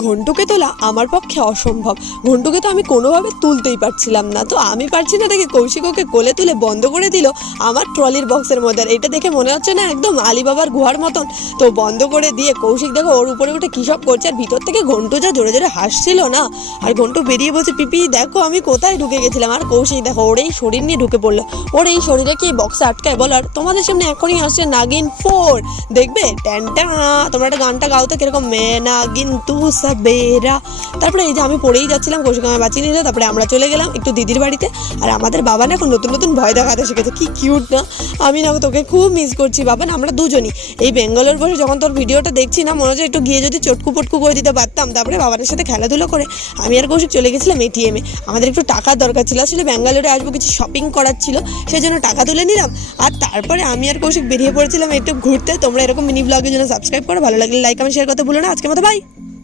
ঘন্টুকে তোলা আমার পক্ষে অসম্ভব। ঘন্টুকে তো আমি কোনোভাবে তুলতেই পারছিলাম না, তো আমি পারছি না দেখে কৌশিক ওকে কোলে তুলে বন্ধ করে দিল আমার ট্রলির বক্সের মধ্যে। আর এটা দেখে মনে হচ্ছে না একদম আলিবাবার গুহার মতন। তো বন্ধ করে দিয়ে কৌশিক দেখো ওর উপরে উঠে কী সব করছে, আর ভিতর থেকে ঘন্টু যা জোরে জোরে হাসছিল না। আর ঘন্টু বেরিয়ে বলছে, পিপি দেখো আমি কোথায় ঢুকে গেছিলাম। আর কৌশিক দেখো ওর এই শরীর নিয়ে ঢুকে পড়লো, ওর এই শরীরে কি বক্সে আটকায় বলো। আর তোমাদের সামনে এখনই আসছে নাগিন 4, দেখবে ট্যানটা। তোমরা একটা গানটা গাওতে কিরকম, মে নাগিন তু সাবেরা। তারপরে এই যে আমি পড়েই যাচ্ছিলাম, কৌশিক আমায় বাঁচিয়ে নিল। তারপরে আমরা চলে গেলাম একটু দিদির বাড়িতে। আর আমাদের বাবা না এখন নতুন নতুন ভয় দেখাতে শিখেছে, কি কিউট না। আমি না তোকে খুব মিস করছি বাবা। আমরা দুজনই এই বেঙ্গালোর বসে যখন তোর ভিডিওটা দেখছি না, মনে হচ্ছে একটু গিয়ে যদি চটকু পটকু করে দিতে পারতাম। তারপরে বাবাদের সাথে খেলাধুলো করে আমি আর কৌশিক চলে গেছিলাম এটিএমে। আমাদের একটু টাকার দরকার ছিল, আসলে ব্যাঙ্গালোরে আসবো, কিছু শপিং করার ছিল, সেই জন্য টাকা তুলে নিলাম। আর তারপরে আমি আর কৌশিক বেরিয়ে পড়েছিলাম একটু ঘুরতে। তোমরা এরকম মিনি ব্লগের জন্য সাবস্ক্রাইব করো, ভালো লাগলে লাইক কমেন্ট শেয়ার করতে ভুলো না। আজকের মতো বাই।